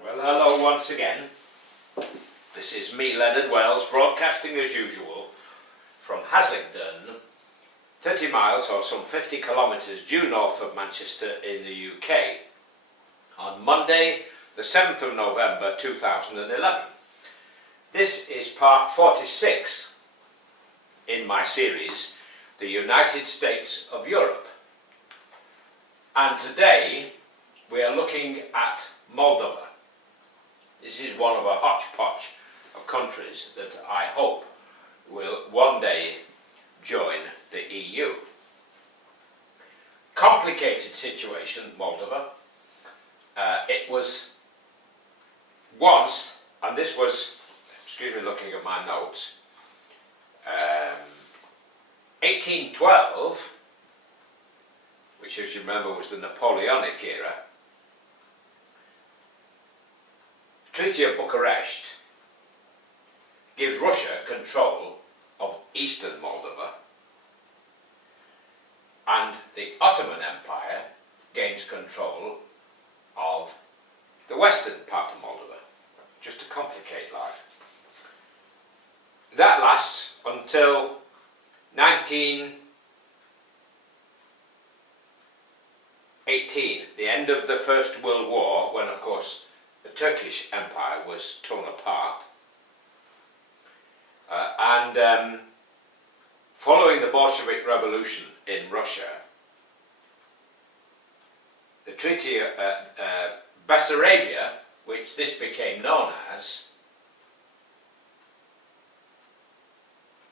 Well, hello once again. This is me, Leonard Wells, broadcasting as usual from HASLINGDEN, 30 miles or some 50 kilometres due north of Manchester in the UK, on Monday, the 7th of November 2011. This is part 46 in my series, The United States of Europe. And today we are looking at Moldova. This is one of a hodgepodge of countries that I hope will one day join the EU. Complicated situation, Moldova. It was once, and this was, excuse me looking at my notes, 1812, which as you remember was the Napoleonic era. The Treaty of Bucharest gives Russia control of eastern Moldova, and the Ottoman Empire gains control of the western part of Moldova, just to complicate life. That lasts until 1918, the end of the First World War, when of course the Turkish Empire was torn apart. Following the Bolshevik Revolution in Russia, the Treaty of Bessarabia, which this became known as,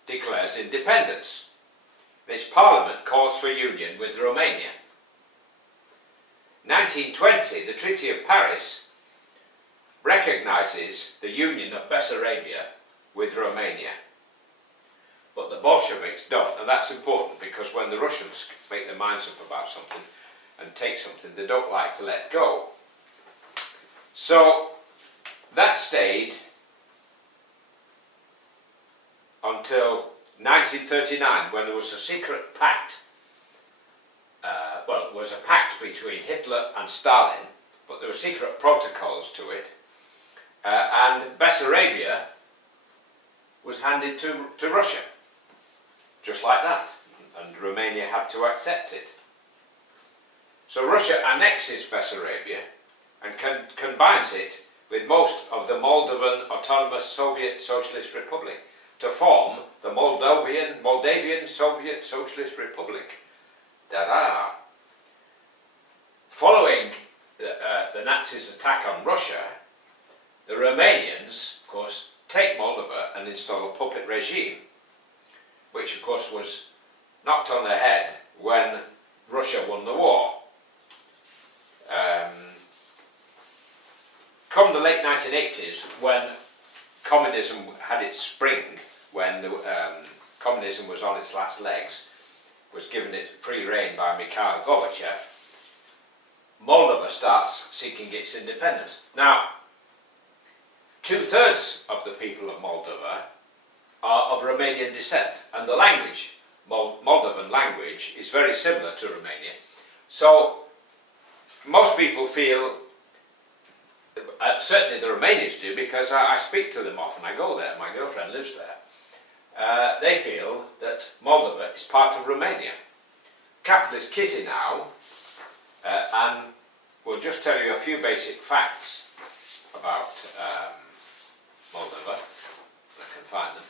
declares independence. Its parliament calls for union with Romania. 1920, the Treaty of Paris recognizes the union of Bessarabia with Romania. But the Bolsheviks don't, and that's important because when the Russians make their minds up about something and take something, they don't like to let go. So that stayed until 1939, when there was a secret pact. Well, it was a pact between Hitler and Stalin, but there were secret protocols to it, and Bessarabia was handed to Russia, just like that, and Romania had to accept it. So Russia annexes Bessarabia and combines it with most of the Moldovan Autonomous Soviet Socialist Republic to form the Moldavian Soviet Socialist Republic. Ta-da! Following the Nazis' attack on Russia, the Romanians, of course, take Moldova and install a puppet regime, which of course was knocked on the head when Russia won the war. Come the late 1980s, when communism had its spring, when communism was on its last legs, was given it free rein by Mikhail Gorbachev, Moldova starts seeking its independence. Now, 2/3 of the people of Moldova are of Romanian descent, and the language, Moldovan language, is very similar to Romania. So most people feel, certainly the Romanians do, because I speak to them often, I go there, my girlfriend lives there, they feel that Moldova is part of Romania. Capital is Chisinau, and we'll just tell you a few basic facts about Moldova, if I can find them.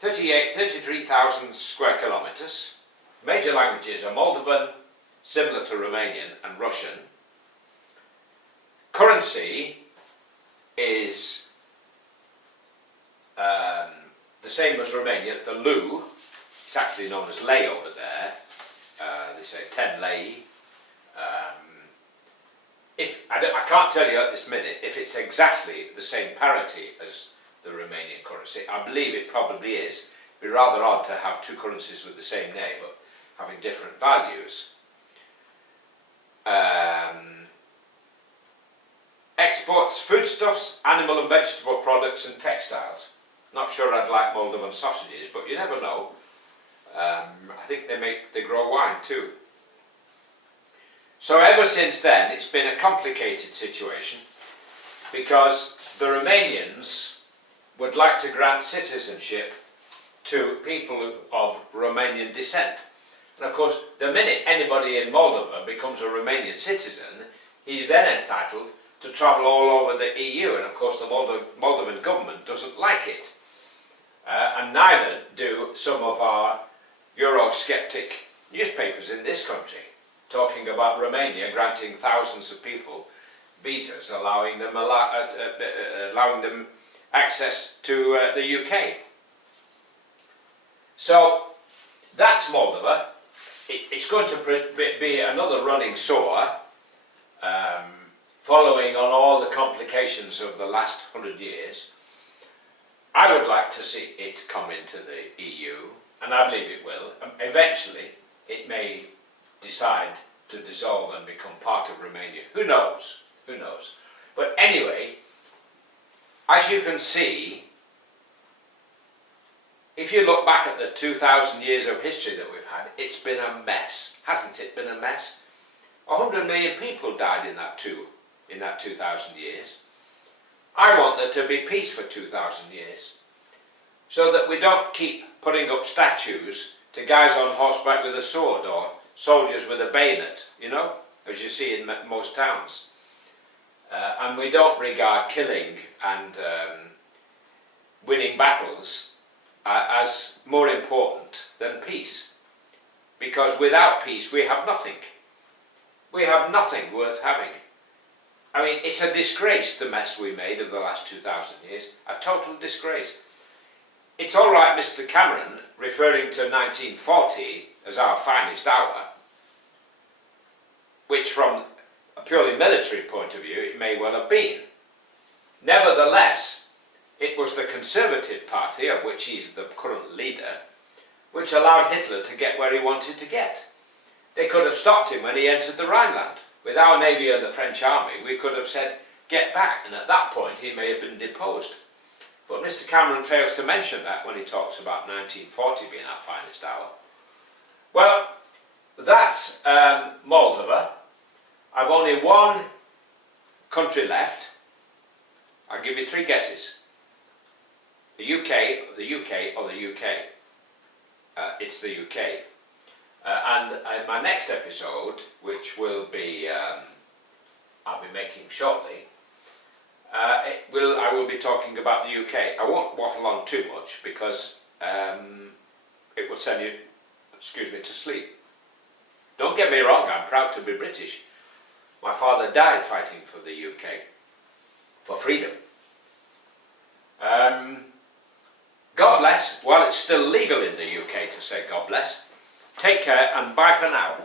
33,000 square kilometres. Major languages are Moldovan, similar to Romanian, and Russian. Currency is the same as Romania, the leu. It's actually known as lei over there. They say 10 lei. I can't tell you at this minute if it's exactly the same parity as the Romanian currency. I believe it probably is. It'd be rather odd to have two currencies with the same name but having different values. Exports foodstuffs, animal and vegetable products and textiles. Not sure I'd like Moldovan sausages, but you never know. I think they grow wine too. So ever since then, it's been a complicated situation because the Romanians would like to grant citizenship to people of Romanian descent. And of course, the minute anybody in Moldova becomes a Romanian citizen, he's then entitled to travel all over the EU, and of course the Moldovan government doesn't like it. And neither do some of our Eurosceptic newspapers in this country, talking about Romania granting thousands of people visas, allowing them access to the UK. So that's Moldova. It's going to be another running sore, following on all the complications of the last 100 years. I would like to see it come into the EU, and I believe it will. Eventually, it may decide to dissolve and become part of Romania. Who knows? Who knows? But anyway, as you can see, if you look back at the 2,000 years of history that we've had, it's been a mess. Hasn't it been a mess? 100 million people died in that 2,000 years. I want there to be peace for 2,000 years, so that we don't keep putting up statues to guys on horseback with a sword or soldiers with a bayonet, you know, as you see in most towns. And we don't regard killing and winning battles as more important than peace. Because without peace we have nothing. We have nothing worth having. I mean, it's a disgrace, the mess we made of the last 2,000 years. A total disgrace. It's all right, Mr. Cameron, referring to 1940 as our finest hour, which from a purely military point of view it may well have been. Nevertheless, it was the Conservative Party, of which he's the current leader, which allowed Hitler to get where he wanted to get. They could have stopped him when he entered the Rhineland. With our navy and the French army, we could have said, get back, and at that point he may have been deposed. But Mr. Cameron fails to mention that when he talks about 1940 being our finest hour. Well, that's Moldova. I've only one country left. I'll give you three guesses. The UK, the UK, or the UK. It's the UK. And in my next episode, which will be, I'll be making shortly, I will be talking about the UK. I won't waffle on too much because it will send you, to sleep. Don't get me wrong, I'm proud to be British. My father died fighting for the UK, for freedom. God bless, while it's still legal in the UK to say God bless. Take care and bye for now.